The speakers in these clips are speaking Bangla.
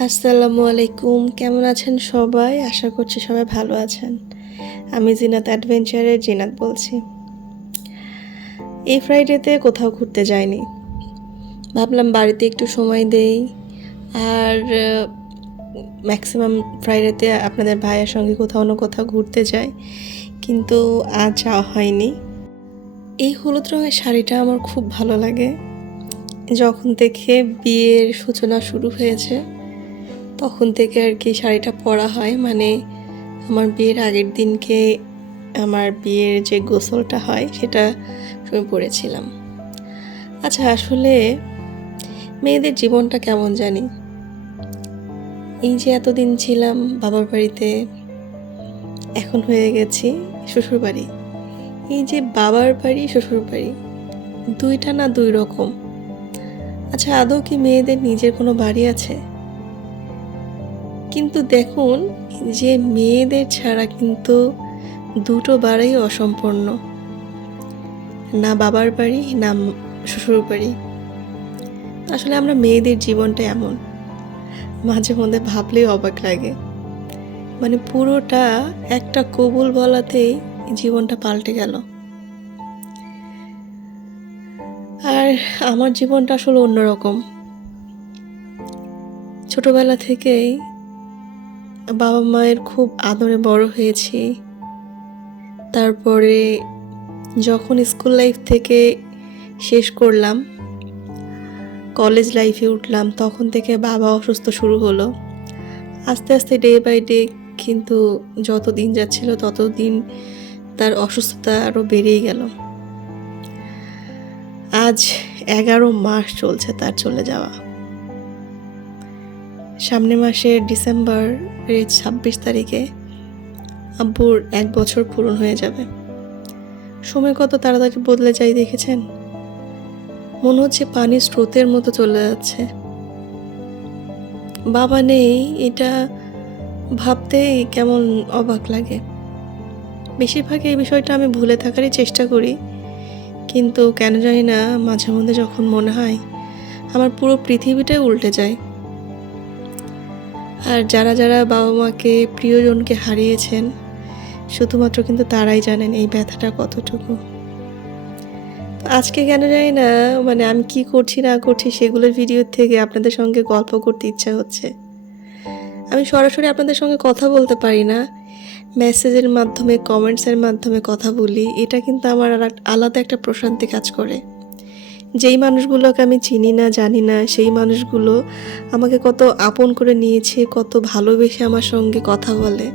আসসালামু আলাইকুম। কেমন আছেন সবাই? আশা করছি সবাই ভালো আছেন। আমি জিনাত অ্যাডভেঞ্চারের জিনাত বলছি। এই ফ্রাইডেতে কোথাও ঘুরতে যাইনি। ভাবলাম বাড়িতে একটু সময় দেই। আর ম্যাক্সিমাম ফ্রাইডেতে আপনাদের ভাইয়ের সঙ্গে কোথাও না কোথাও ঘুরতে যাই। কিন্তু আজ যাওয়া হয়নি। এই হলুদ রঙের শাড়িটা আমার খুব ভালো লাগে। যখন থেকে বিয়ের সূচনা শুরু হয়েছে তখন থেকে আর কি শাড়িটা পরা হয়। মানে আমার বিয়ের আগের দিনকে আমার বিয়ের যে গোসলটা হয়, সেটা আমি পরেছিলাম। আচ্ছা আসলে মেয়েদের জীবনটা কেমন জানি? এই যে এতদিন ছিলাম বাবার বাড়িতে, এখন হয়ে গেছি শ্বশুর বাড়ি এই যে বাবার বাড়ি শ্বশুর বাড়ি দুইটা না দুই রকম? আচ্ছা আদৌ কি মেয়েদের নিজের কোনো বাড়ি আছে? কিন্তু দেখুন, যে মেয়েদের ছাড়া কিন্তু দুটো বাড়াই অসম্পূর্ণ। না বাবার বাড়ি, না শ্বশুর বাড়ি। আসলে আমরা মেয়েদের জীবনটা এমন। মাঝে মধ্যে ভাবলেই অবাক লাগে। মানে পুরোটা একটা কবুল বলাতেই জীবনটা পাল্টে গেল। আর আমার জীবনটা আসলে অন্যরকম। ছোটবেলা থেকেই বাবা মায়ের খুব আদরে বড় হয়েছি। তারপরে যখন স্কুল লাইফ থেকে শেষ করলাম, কলেজ লাইফে উঠলাম, তখন থেকে বাবা অসুস্থ শুরু হলো। আস্তে আস্তে ডে বাই ডে কিন্তু যত দিন যাচ্ছিল তত দিন তার অসুস্থতা আরও বেড়েই গেল। আজ এগারো মাস চলছে তার চলে যাওয়া। সামনে মাসের ডিসেম্বর ছাব্বিশ তারিখে আব্বুর এক বছর পূরণ হয়ে যাবে। সময় কত তাড়াতাড়ি বদলে যাই দেখেছেন? মনে হচ্ছে পানির স্রোতের মতো চলে যাচ্ছে। বাবা নেই, এটা ভাবতেই কেমন অবাক লাগে। বেশিরভাগ এই বিষয়টা আমি ভুলে থাকারই চেষ্টা করি, কিন্তু কেন জানি না মাঝে মধ্যে যখন মনে হয় আমার পুরো পৃথিবীটাই উল্টে যায়। আর যারা যারা বাবা মাকে, প্রিয়জনকে হারিয়েছেন, শুধুমাত্র কিন্তু তারাই জানেন এই ব্যথাটা কতটুকু। আজকে কেন জানি না মানে আমি কি করছি, না করছি সেগুলোর ভিডিও থেকে আপনাদের সঙ্গে গল্প করতে ইচ্ছা হচ্ছে। আমি সরাসরি আপনাদের সঙ্গে কথা বলতে পারি না। মেসেজের মাধ্যমে কমেন্টসের মাধ্যমে কথা বলি। এটা কিন্তু আমার আলাদা একটা প্রশান্তি কাজ করে। যেই মানুষগুলোকে আমি চিনি না, জানি না, সেই মানুষগুলো আমাকে কত আপন করে নিয়েছে, কত ভালোবেসে আমার সঙ্গে কথা বলে।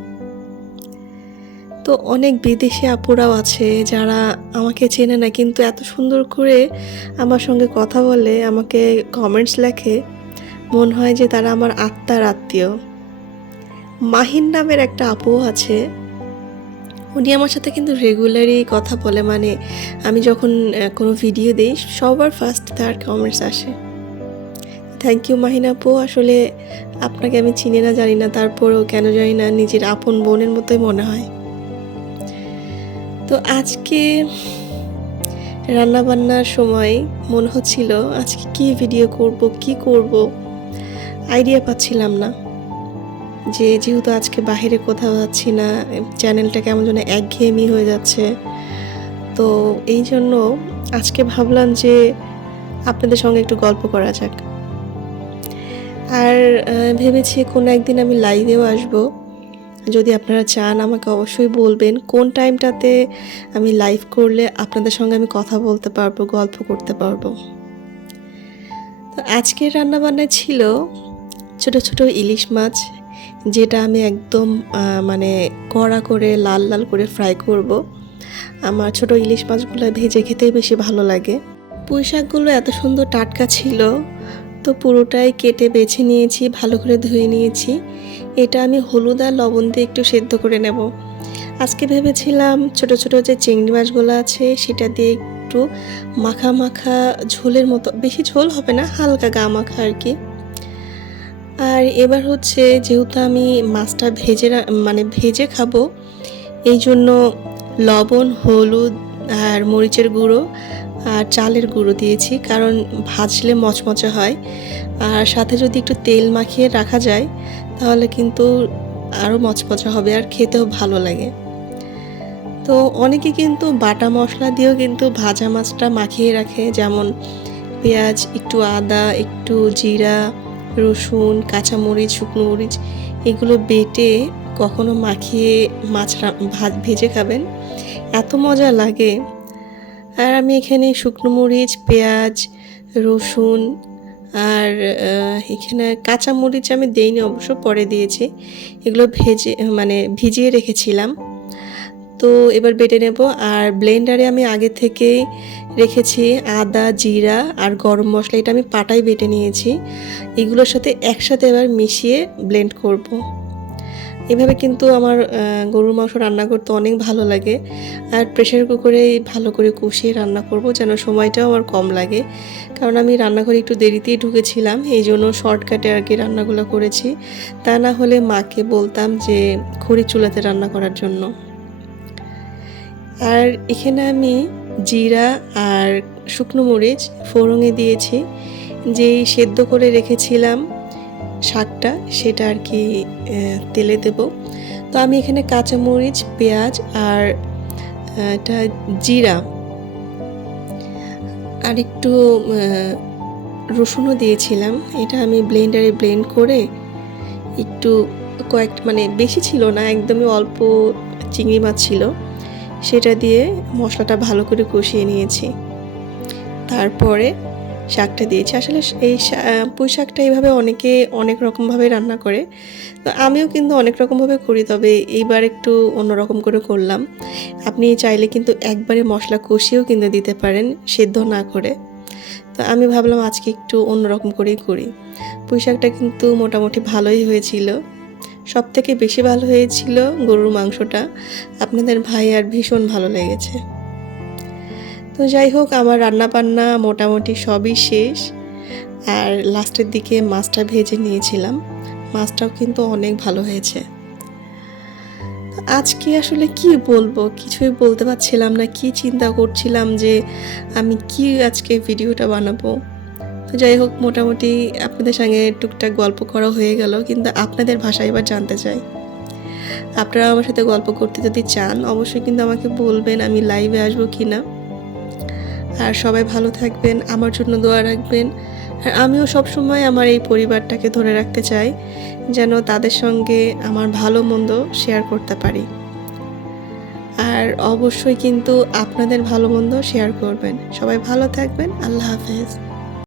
তো অনেক বিদেশি আপুরাও আছে যারা আমাকে চেনে না, কিন্তু এত সুন্দর করে আমার সঙ্গে কথা বলে, আমাকে কমেন্টস লেখে, মনে হয় যে তারা আমার আত্মার আত্মীয়। মাহিন নামের একটা আপুও আছে উনি আমার সাথে কিন্তু রেগুলারই কথা বলে মানে আমি যখন কোনো ভিডিও দিই, সবার ফার্স্ট তার কমেন্টস আসে। থ্যাংক ইউ মাহিন আপু, আসলে আপনাকে আমি চিনি না, জানি না, তারপরেও কেন জানি না, নিজের আপন বোনের মতোই মনে হয়। তো আজকে রান্না বান্নার সময় মনে হচ্ছিল, আজকে কি ভিডিও করব, কি করব আইডিয়া পাচ্ছিলাম না। যে যেহেতু আজকে বাইরে কোথাও যাচ্ছি না, চ্যানেলটা কেমন যেন একঘেয়েমি হয়ে যাচ্ছে। তো এই জন্য আজকে ভাবলাম যে আপনাদের সঙ্গে একটু গল্প করা যাক। আর ভেবেছি কোনো একদিন আমি লাইভেও আসব। যদি আপনারা চান আমাকে অবশ্যই বলবেন কোন টাইমটাতে আমি লাইভ করলে আপনাদের সঙ্গে আমি কথা বলতে পারব, গল্প করতে পারব। তো আজকের রান্নাবান্নায় ছিল ছোট ছোট ইলিশ মাছ যেটা আমি একদম মানে কড়া করে, লাল লাল করে ফ্রাই করব। আমার ছোট ইলিশ মাছগুলো ভেজে খেতেই বেশি ভালো লাগে। পুঁই শাকগুলো এত সুন্দর টাটকা ছিল, তো পুরোটাই কেটে বেছে নিয়েছি, ভালো করে ধুয়ে নিয়েছি। এটা আমি হলুদ আর লবণ দিয়ে একটু সেদ্ধ করে নেব। আজকে ভেবেছিলাম ছোট ছোট যে চিংড়ি মাছগুলো আছে, সেটা দিয়ে একটু মাখা মাখা ঝোলের মতো, বেশি ঝোল হবে না, হালকা গা মাখা আর কি। আর এবার হচ্ছে যেহেতু আমি মাছটা ভেজে মানে ভেজে খাব, এই জন্য লবণ, হলুদ আর মরিচের গুঁড়ো আর চালের গুঁড়ো দিয়েছি, কারণ ভাজলে মচমচে হয়। আর সাথে যদি একটু তেল মাখিয়ে রাখা যায়, তাহলে কিন্তু আরও মচমচে হবে আর খেতেও ভালো লাগে। তো অনেকে কিন্তু বাটা মশলা দিয়েও কিন্তু ভাজা মাছটা মাখিয়ে রাখে, যেমন পেঁয়াজ, একটু আদা, একটু জিরা রসুন, কাঁচামরিচ, শুকনো মরিচ এগুলো বেটে কখনো মাখিয়ে মাছ রা- ভাজ খাবেন। এত মজা লাগে। আর আমি এখানে শুকনো মরিচ, পেঁয়াজ, রসুন আর এখানে কাঁচা মরিচ আমি দেইনি, অবশ্য পরে দিয়েছি। এগুলো ভেজে মানে ভিজিয়ে রেখেছিলাম। তো এবার বেটে নেব। আর ব্লেন্ডারে আমি আগে থেকে রেখেছি আদা, জিরা আর গরম মশলা। এটা আমি পাটাই বেটে নিয়েছি। এগুলোর সাথে একসাথে এবার মিশিয়ে ব্লেন্ড করব। এভাবে কিন্তু আমার গরুর মাংস রান্না করতে অনেক ভালো লাগে। আর প্রেশার কুকারে ভালো করে কষিয়ে রান্না করব যেন সময়টাও আমার কম লাগে। কারণ আমি রান্নাঘরে একটু দেরিতেই ঢুকেছিলাম, এই জন্য শর্টকাটে আর কি রান্নাগুলো করেছি। তা না হলে মাকে বলতাম যে খড়ি চুলাতে রান্না করার জন্য। আর এখানে আমি জিরা আর শুকনো মরিচ ফোড়ঙে দিয়েছি। যেই সেদ্ধ করে রেখেছিলাম শাকটা, সেটা আর কি তেলে দেব। তো আমি এখানে কাঁচা মরিচ, পেঁয়াজ আর এটা জিরা আর একটু রসুনও দিয়েছিলাম। এটা আমি ব্লেন্ডারে ব্লেন্ড করে একটু কয়েক মানে বেশি ছিল না, একদমই অল্প চিংড়ি মাছ ছিল। সেটা দিয়ে মশলাটা ভালো করে কষিয়ে নিয়েছি। তারপরে শাকটা দিয়েছি। আসলে এই পুঁই শাকটা এইভাবে অনেকে অনেক রকমভাবে রান্না করে। তো আমিও কিন্তু অনেক রকমভাবে করি, তবে এইবার একটু অন্যরকম করে করলাম। আপনি চাইলে কিন্তু একবারে মশলা কষিয়েও কিন্তু দিতে পারেন, সেদ্ধ না করে। তো আমি ভাবলাম আজকে একটু অন্যরকম করেই করি। পুঁই শাকটা কিন্তু মোটামুটি ভালোই হয়েছিল। সব থেকে বেশি ভালো হয়েছিল গরুর মাংসটা। আপনাদের ভাই আর ভীষণ ভালো লেগেছে। তো যাই হোক, আমার রান্না বান্না মোটামুটি সবই শেষ। আর লাস্টের দিকে মাছটা ভেজে নিয়েছিলাম। মাছটাও কিন্তু অনেক ভালো হয়েছে। আজকে আসলে কি বলব? কিছুই বলতে পারছিলাম না। কি চিন্তা করছিলাম যে আমি কি আজকে ভিডিওটা বানাবো? যাই হোক, মোটামুটি আপনাদের সঙ্গে টুকটাক গল্প করা হয়ে গেল, কিন্তু আপনাদের ভাষা এবার জানতে চাই। আপনারা আমার সাথে গল্প করতে যদি চান, অবশ্যই কিন্তু আমাকে বলবেন আমি লাইভে আসব কি না আর সবাই ভালো থাকবেন, আমার জন্য দোয়া রাখবেন। আর আমিও সব সময় আমার এই পরিবারটাকে ধরে রাখতে চাই, যেন তাদের সঙ্গে আমার ভালো মন্দ শেয়ার করতে পারি। আর অবশ্যই কিন্তু আপনাদের ভালো মন্দ শেয়ার করবেন। সবাই ভালো থাকবেন, আল্লাহ হাফেজ।